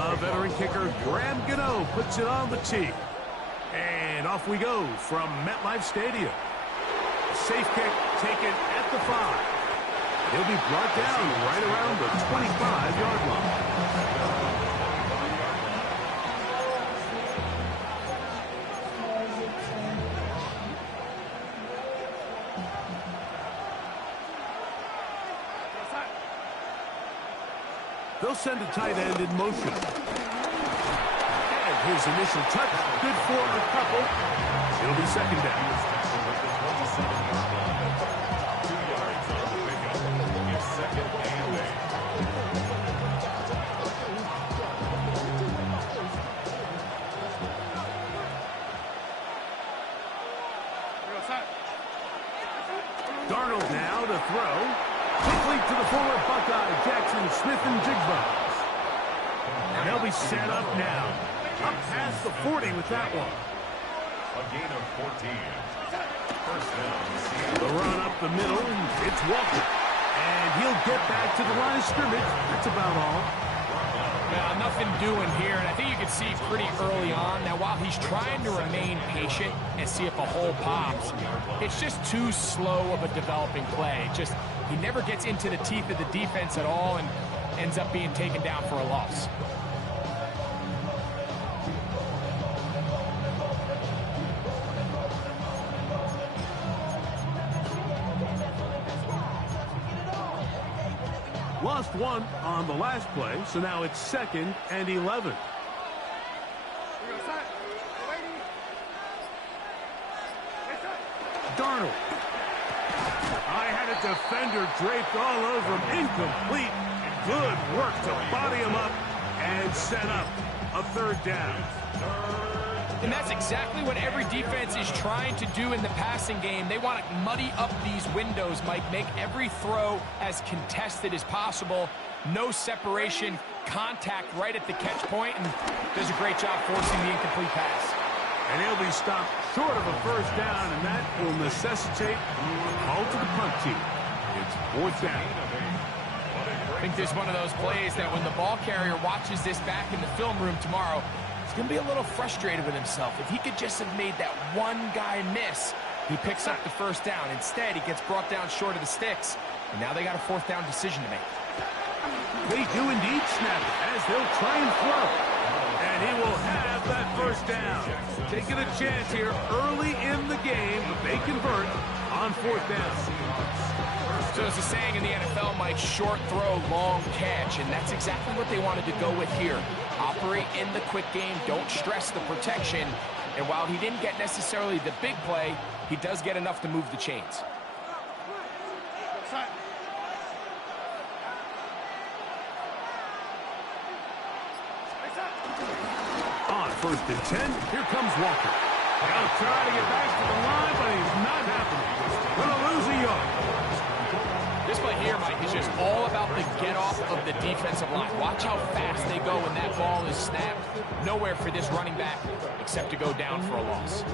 The veteran kicker, Graham Gano, puts it on the tee. And off we go from MetLife Stadium. Safe kick taken at the 5. He'll be brought down right around the 25-yard line. They'll send a tight end in motion. And his initial touch, good for a couple. It'll be second down. Darnold now to throw. Quickly to the former Buckeye, Jackson Smith-Njigba. And they'll be set up now. Up past the 40 with that one. A gain of 14. First down. The run up the middle. It's Walker. And he'll get back to the line of scrimmage. That's about all. Yeah, nothing doing here, and I think you can see pretty early on. Now, while he's trying to remain patient and see if a hole pops, it's just too slow of a developing play. He never gets into the teeth of the defense at all and ends up being taken down for a loss. Lost one on the last play, so now it's 2nd and 11. Darnold. I had a defender draped all over him. Incomplete. Good work to body him up and set up a 3rd down. And that's exactly what every defense is trying to do in the passing game. They want to muddy up these windows, Mike, make every throw as contested as possible. No separation, contact right at the catch point, and does a great job forcing the incomplete pass. And he'll be stopped short of a 1st down, and that will necessitate a call to the punt team. It's 4th down. I think this is one of those plays that when the ball carrier watches this back in the film room tomorrow, he's going to be a little frustrated with himself. If he could just have made that one guy miss, he picks up the 1st down. Instead, he gets brought down short of the sticks, and now they got a 4th down decision to make. They do indeed snap it as they'll try and throw. And he will have that 1st down. Taking a chance here early in the game, but they convert on 4th down. So as a saying in the NFL, Mike, short throw, long catch, and that's exactly what they wanted to go with here. Operate in the quick game, don't stress the protection, and while he didn't get necessarily the big play, he does get enough to move the chains. On 1st and 10, here comes Walker. He'll try to get back to the line, but he's not happening. Gonna lose a yard. This play here, Mike, is just all about the get-off of the defensive line. Watch how fast they go when that ball is snapped. Nowhere for this running back except to go down for a loss.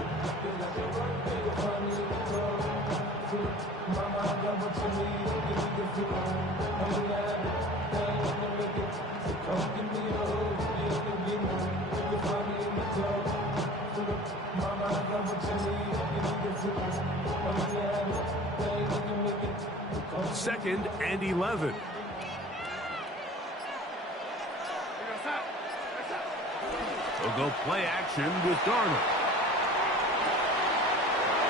Second and 11. They'll go play action with Darnold.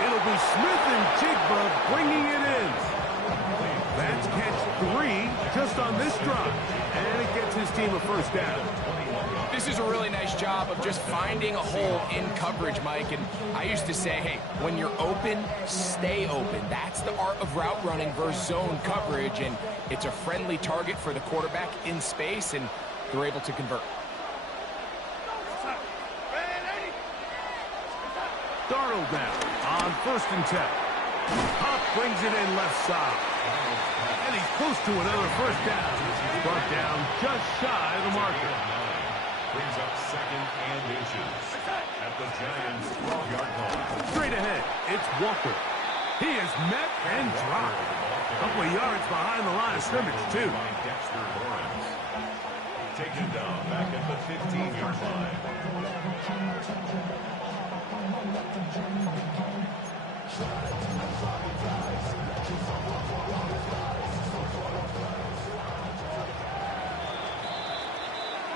It'll be Smith-Njigba bringing it in. That's catch 3 just on this drive. And it gets his team a 1st down. This is a really nice job of just finding a hole in coverage, Mike. And I used to say, hey, when you're open, stay open. That's the art of route running versus zone coverage. And it's a friendly target for the quarterback in space, and they're able to convert. Darnold now on 1st and 10. Pop brings it in left side. And he's close to another 1st down. He's brought down just shy of the marker. Brings up 2nd and inches at the Giants' 12-yard line. Straight ahead, it's Walker. He is met and dropped. A couple of yards behind the line of scrimmage, too. taken down back at the 15-yard line.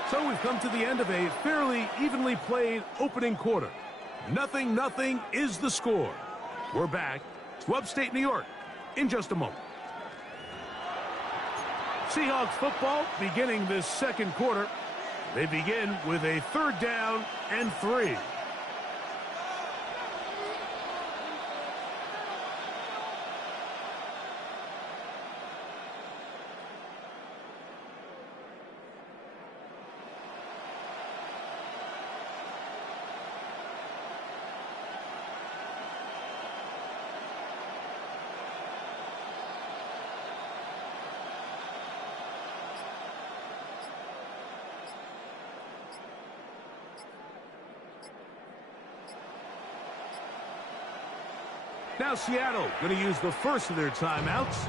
So we've come to the end of a fairly evenly played opening quarter. 0-0 is the score. We're back to upstate New York in just a moment. Seahawks football beginning this second quarter. They begin with a 3rd down and 3. Now Seattle going to use the first of their timeouts.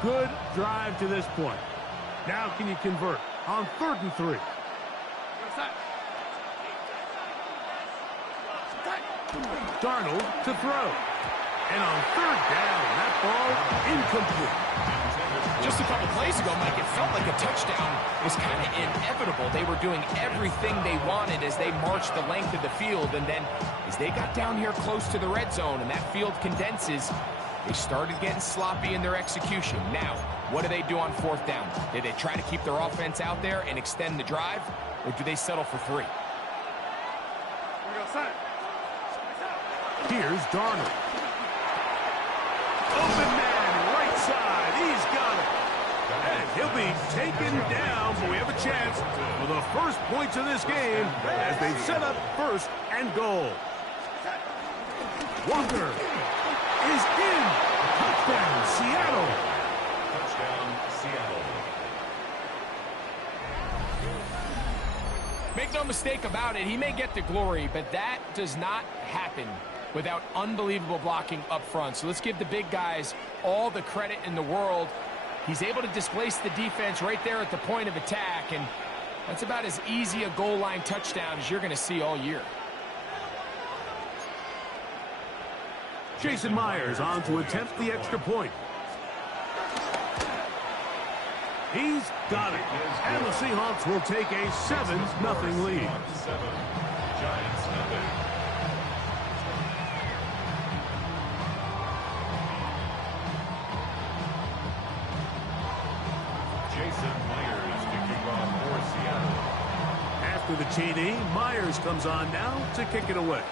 Good drive to this point. Now can you convert on 3rd and 3? Darnold to throw. And on 3rd down, that ball incomplete. Just a couple plays ago, Mike, it felt like a touchdown was kind of inevitable. They were doing everything they wanted as they marched the length of the field. And then as they got down here close to the red zone and that field condenses, they started getting sloppy in their execution. Now, what do they do on 4th down? Do they try to keep their offense out there and extend the drive, or do they settle for 3? Here's Darnold. Open man, right side. He's got it. And he'll be taken down, but we have a chance for the first points of this game as they've set up 1st and goal. Walker is in. Touchdown, Seattle. Touchdown, Seattle. Make no mistake about it, he may get the glory, but that does not happen without unbelievable blocking up front. So let's give the big guys all the credit in the world. He's able to displace the defense right there at the point of attack, and that's about as easy a goal line touchdown as you're going to see all year. Jason Myers on to attempt the extra point. He's got it. And the Seahawks will take a 7-0 lead. 7, Giants nothing. Jason Myers to kick off for Seattle. After the TD, Myers comes on now to kick it away.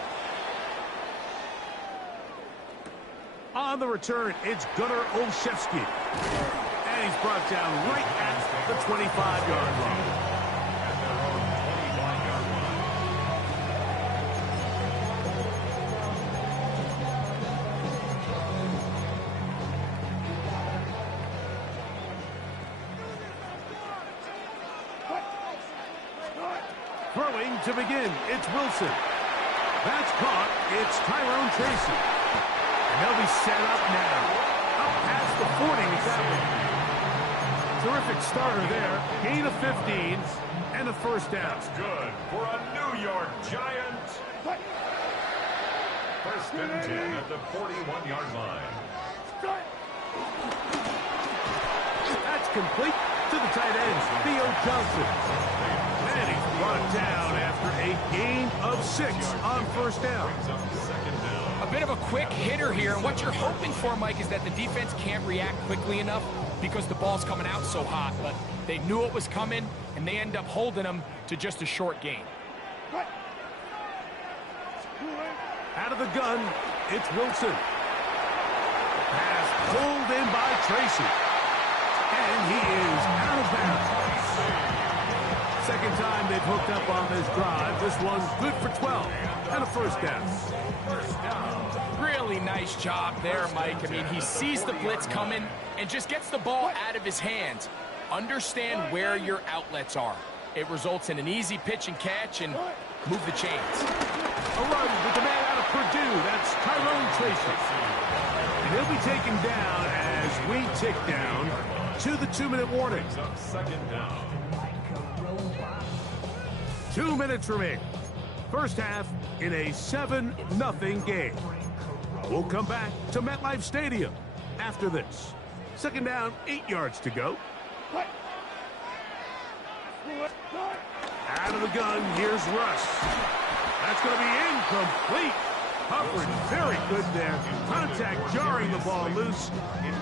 On the return, it's Gunnar Olszewski. And he's brought down right at the 25-yard line. At their own 25-yard line. Throwing to begin, it's Wilson. That's caught. It's Tyrone Tracy. And they'll be set up now. Up past the 40 with that one. Terrific starter there. Gain of 15 and a 1st down. That's good for a New York Giant. 1st and 10 at the 41-yard line. That's complete to the tight end, Theo Johnson. And he's brought down after a gain of 6 on 1st down. Brings up 2nd down. A bit of a quick hitter here, and what you're hoping for, Mike, is that the defense can't react quickly enough because the ball's coming out so hot. But they knew it was coming, and they end up holding them to just a short gain. Out of the gun, it's Wilson. Pass pulled in by Tracy. And he is out of bounds. Second time they've hooked up on this drive. This one's good for 12 and a 1st down. Really nice job there, Mike. I mean, he sees the blitz coming and just gets the ball out of his hands. Understand where your outlets are. It results in an easy pitch and catch and move the chains. A run with the man out of Purdue. That's Tyrone Tracy. And he'll be taken down as we tick down to the 2-minute warning. Second down. 2 minutes remaining. First half in a 7-0 game. We'll come back to MetLife Stadium after this. Second down, 8 yards to go. Out of the gun, here's Russ. That's going to be incomplete. Coverage very good there. Contact jarring the ball loose,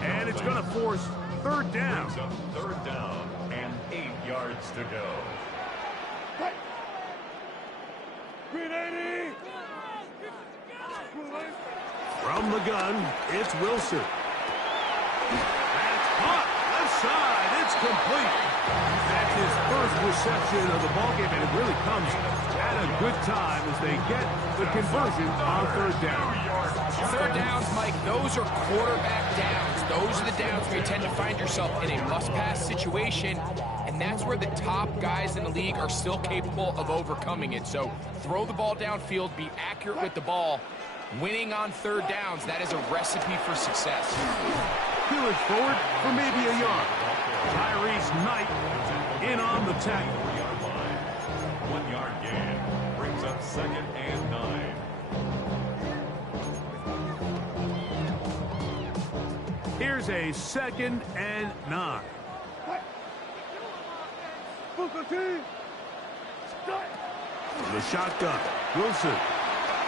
and it's going to force third down. Third down and 8 yards to go. From the gun, it's Wilson. That's caught. Left side. It's complete. That's his first reception of the ballgame, and it really comes at a good time as they get the conversion on third down. Third downs, Mike, those are quarterback downs. Those are the downs where you tend to find yourself in a must-pass situation, and that's where the top guys in the league are still capable of overcoming it. So throw the ball downfield, be accurate with the ball. Winning on third downs, that is a recipe for success. Peel it forward for maybe a yard. Tyrese Knight in on the tackle. 1 yard gain brings up second and 9. Here's a 2nd and 9. The shotgun. Wilson.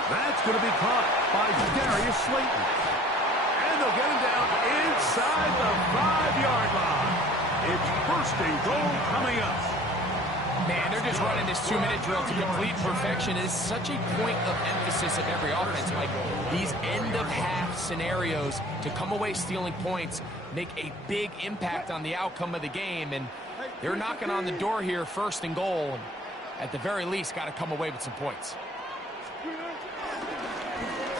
That's going to be caught by Darius Slayton. And they'll get him down inside the 5-yard line. It's first and goal coming up. Man, they're just running this 2-minute drill to complete perfection. It is such a point of emphasis of every offense, Mike. These end-of-half scenarios to come away stealing points make a big impact on the outcome of the game. And they're knocking on the door here, first and goal. At the very least, got to come away with some points.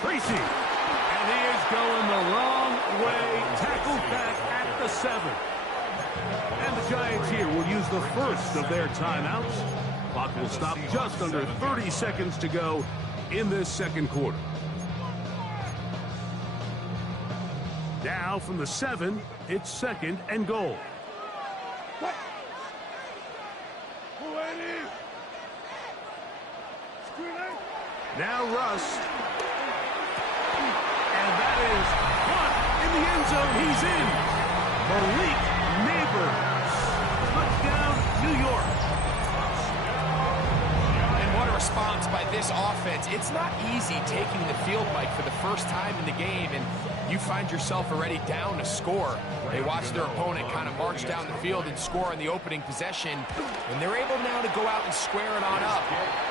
Tracy, and he is going the wrong way, tackled back at the 7. And the Giants here will use the first of their timeouts. Clock will stop just under 30 seconds to go in this second quarter. Now from the 7, it's 2nd and goal. Now Russ. And that is caught in the end zone. He's in. Malik Neighbors. Touchdown, New York. And what a response by this offense. It's not easy taking the field, Mike, for the first time in the game, and you find yourself already down a score. They watch their opponent kind of march down the field and score in the opening possession, and they're able now to go out and square it on up.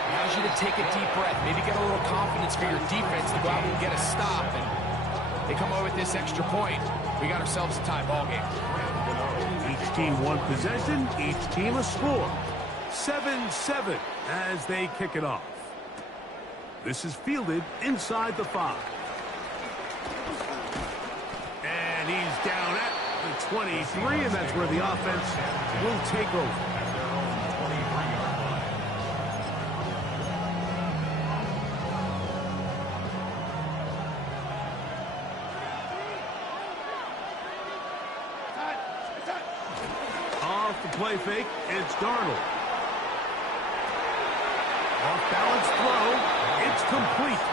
Allows you to take a deep breath, maybe get a little confidence for your defense to go out and get a stop, and they come away with this extra point. We got ourselves a tie ball game. Each team one possession, each team a score. 7-7 as they kick it off. This is fielded inside the 5. And he's down at the 23, and that's where the offense will take over. Off the play fake, it's Darnold. Off-balance throw, it's complete.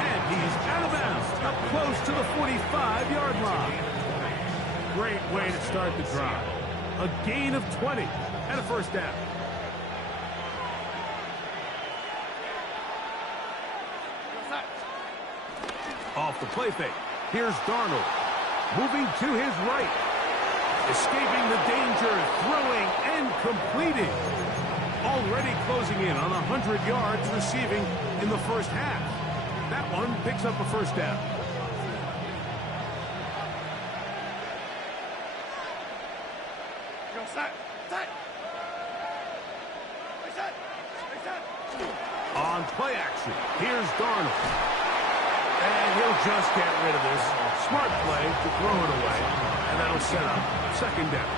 And he's out of bounds, up close to the 45-yard line. Great way to start the drive. A gain of 20 and a first down. Off the play fake, here's Darnold. Moving to his right. Escaping the danger, throwing and completing. Already closing in on 100 yards receiving in the first half. That one picks up a first down. On play action, here's Darnold. And he'll just get rid of this. Smart play to throw it away. And that'll set up second down.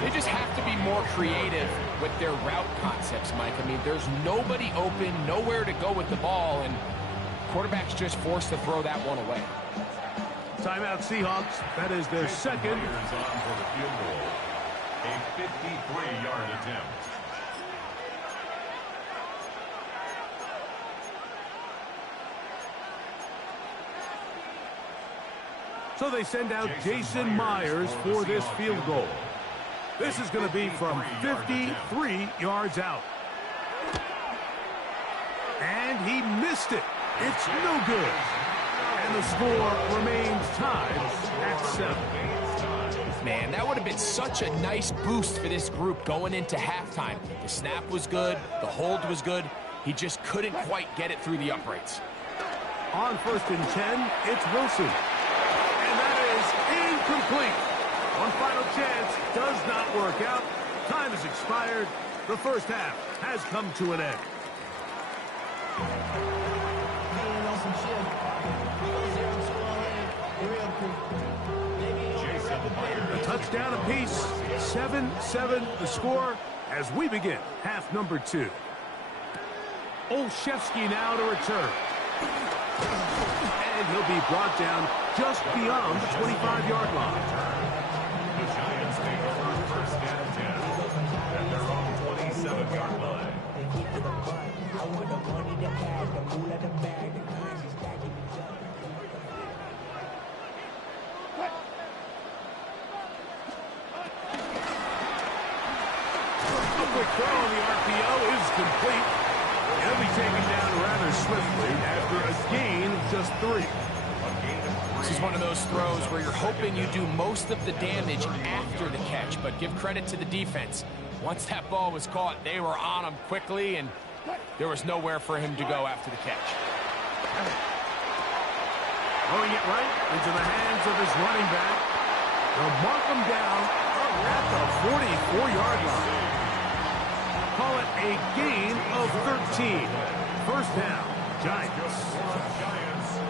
They just have to be more creative with their route concepts, Mike. I mean, there's nobody open, nowhere to go with the ball, and quarterback's just forced to throw that one away. Timeout Seahawks. That is their second. Players on for the field goal. A 53-yard attempt. So they send out Jason Myers for this field goal. This is going to be from 53 yards out. And he missed it. It's no good. And the score remains tied at 7. Man, that would have been such a nice boost for this group going into halftime. The snap was good. The hold was good. He just couldn't quite get it through the uprights. On 1st and 10, it's Wilson. And that is incomplete. One final chance does not work out. Time has expired. The first half has come to an end. A touchdown apiece. 7-7 the score as we begin half number 2. Olszewski now to return. And he'll be brought down just beyond the 25-yard line. The Giants take over 1st and 10 at their own 27-yard line. A quick throw on the RPO is complete. He'll be taken down rather swiftly after a gain of just 3. This is one of those throws where you're hoping you do most of the damage after the catch, but give credit to the defense. Once that ball was caught, they were on him quickly, and there was nowhere for him to go after the catch. Throwing it right into the hands of his running back. They'll mark him down at the 44-yard line. Call it a gain of 13. First down, Giants.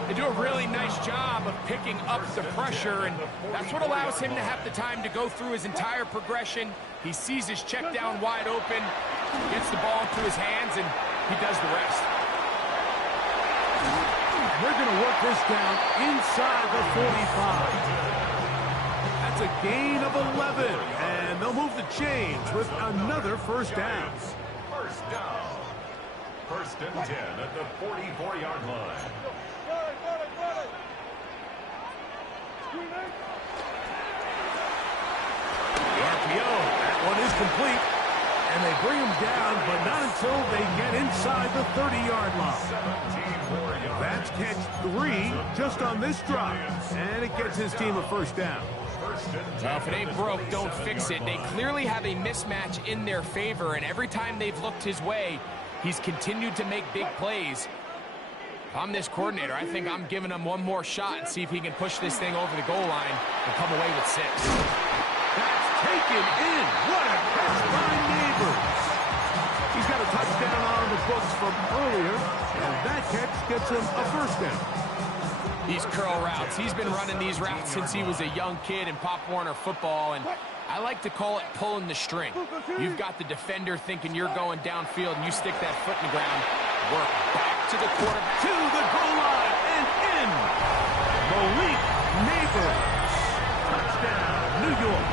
They do a really nice job of picking up the pressure, and that's what allows him to have the time to go through his entire progression. He sees his check down wide open, gets the ball into his hands, and he does the rest. They're going to work this down inside the 45. That's a gain of 11, and they'll move the chains with another first down. First down. 1st and 10 at the 44-yard line. The RPO, that one is complete. And they bring him down, but not until they get inside the 30-yard line. That's catch 3 just on this drive. And it gets his team a first down. Well, if it ain't broke, don't fix it. They clearly have a mismatch in their favor, and every time they've looked his way, he's continued to make big plays. If I'm this coordinator, I think I'm giving him one more shot and see if he can push this thing over the goal line and come away with 6. That's taken in. What a catch by Neighbors. He's got a touchdown on the books from earlier, and that catch gets him a first down. These curl routes, he's been running these routes since he was a young kid in Pop Warner football, and I like to call it pulling the string. You've got the defender thinking you're going downfield, and you stick that foot in the ground, work back to the quarterback. To the goal line and in. Malik Neighbors. Touchdown, New York.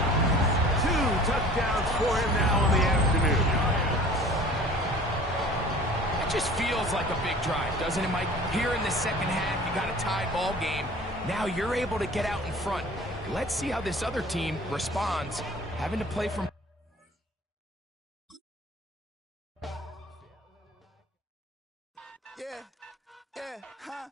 2 touchdowns for him now in the afternoon. It just feels like a big drive, doesn't it, Mike? Here in the second half, you got a tied ball game. Now you're able to get out in front. Let's see how this other team responds, having to play from... Yeah, huh?